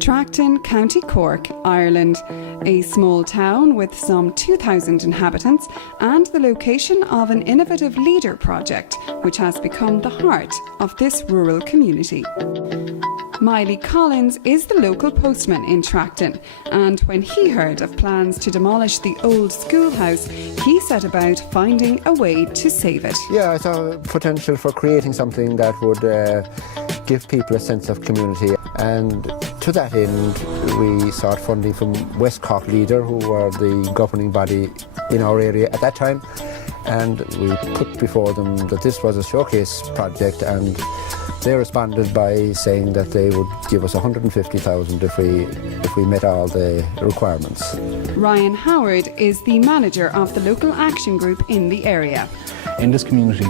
Tracton, County Cork, Ireland, a small town with some 2,000 inhabitants and the location of an innovative leader project which has become the heart of this rural community. Miley Collins is the local postman in Tracton, and when he heard of plans to demolish the old schoolhouse, he set about finding a way to save it. Yeah, I saw potential for creating something that would give people a sense of community, and to that end we sought funding from West Cork Leader, who were the governing body in our area at that time, and we put before them that this was a showcase project, and they responded by saying that they would give us 150,000 if we met all the requirements. Ryan Howard is the manager of the local action group in the area. In this community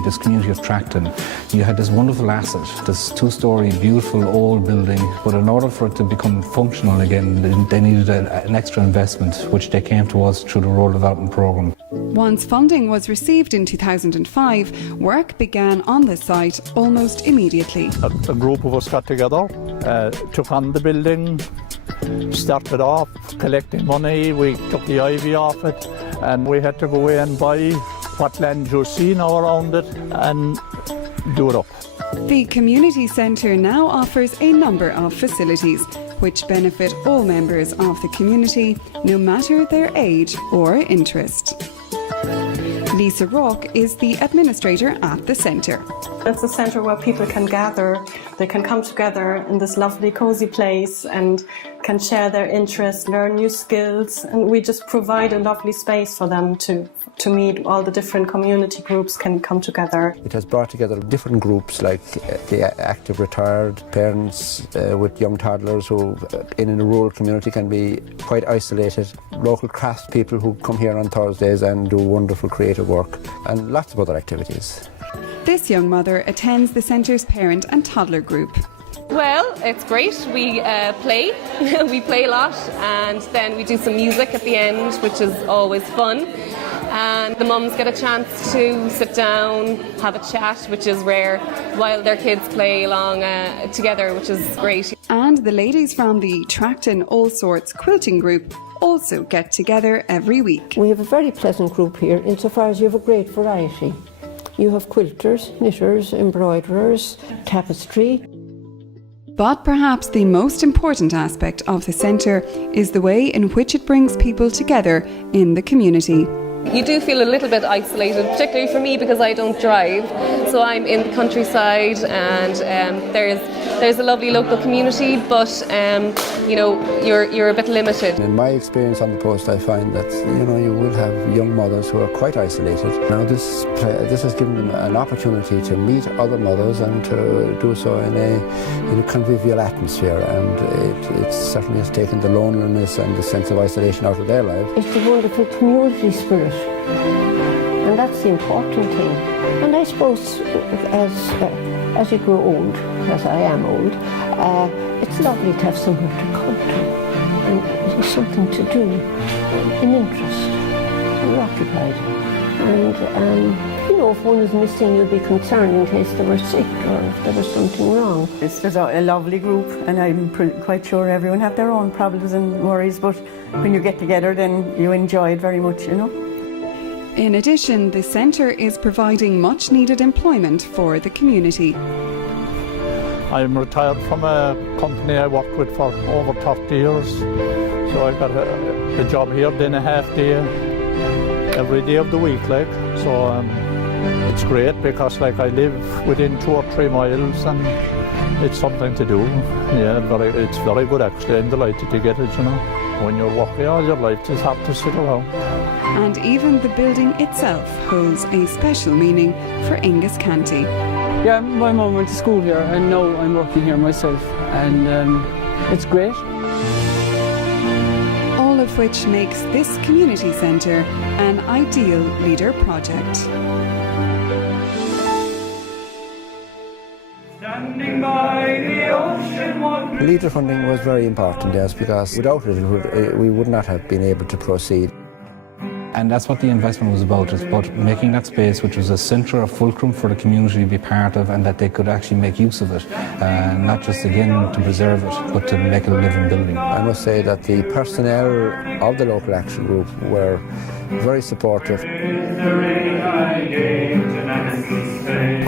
of Tracton, you had this wonderful asset, this two-storey beautiful old building, but in order for it to become functional again, they needed an extra investment, which they came to us through the Rural Development Programme. Once funding was received in 2005, work began on the site almost immediately. A group of us got together, took on the building, started off collecting money. We took the ivy off it, and we had to go away and buy what land you see now around it and do it up. The community centre now offers a number of facilities which benefit all members of the community, no matter their age or interest. Lisa Rauch is the administrator at the centre. It's a centre where people can gather, they can come together in this lovely cozy place and can share their interests, learn new skills, and we just provide a lovely space for them to meet. All the different community groups can come together. It has brought together different groups like the active retired, parents with young toddlers who in a rural community can be quite isolated, local craft people who come here on Thursdays and do wonderful creative work, and lots of other activities. This young mother attends the centre's parent and toddler group. Well, it's great. We play, we play a lot, and then we do some music at the end, which is always fun. And the mums get a chance to sit down, have a chat, which is rare, while their kids play along together, which is great. And the ladies from the Tracton All Sorts quilting group also get together every week. We have a very pleasant group here insofar as you have a great variety. You have quilters, knitters, embroiderers, tapestry. But perhaps the most important aspect of the centre is the way in which it brings people together in the community. You do feel a little bit isolated, particularly for me because I don't drive. So I'm in the countryside, and there's a lovely local community, but you know, you're a bit limited. In my experience on the post, I find that you will have young mothers who are quite isolated. Now this has given them an opportunity to meet other mothers and to do so in a convivial atmosphere, and it certainly has taken the loneliness and the sense of isolation out of their life. It's a wonderful community spirit, and that's the important thing. And I suppose as you grow old, as I am old, it's lovely to have somewhere to come to and something to do, an interest. You're occupied, and if one is missing, you'll be concerned in case they were sick or if there was something wrong. There's a lovely group, and I'm quite sure everyone have their own problems and worries, but when you get together then you enjoy it very much, In addition, the centre is providing much needed employment for the community. I'm retired from a company I worked with for over 30 years, so I got a job here, then a half day every day of the week, so it's great because I live within 2 or 3 miles, and it's something to do. Yeah, it's very good actually. I'm delighted to get it, When you're working all your life, it's hard to sit around. And even the building itself holds a special meaning for Angus Canty. Yeah, my mum went to school here, and now I'm working here myself, and it's great. All of which makes this community centre an ideal leader project. Leader funding was very important, yes, because without it we would not have been able to proceed. And that's what the investment was about. It's about making that space, which was a centre, a fulcrum for the community to be part of, and that they could actually make use of it, not just again to preserve it, but to make it a living building. I must say that the personnel of the local action group were very supportive.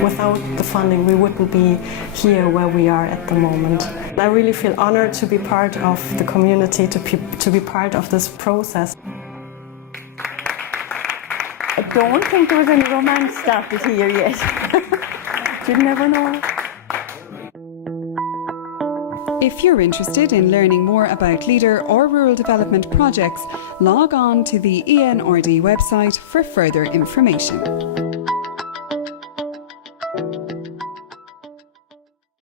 Without the funding, we wouldn't be here where we are at the moment. I really feel honored to be part of the community, to be part of this process. I don't think there was any romance started here yet. You never know. If you're interested in learning more about leader or rural development projects, log on to the ENRD website for further information.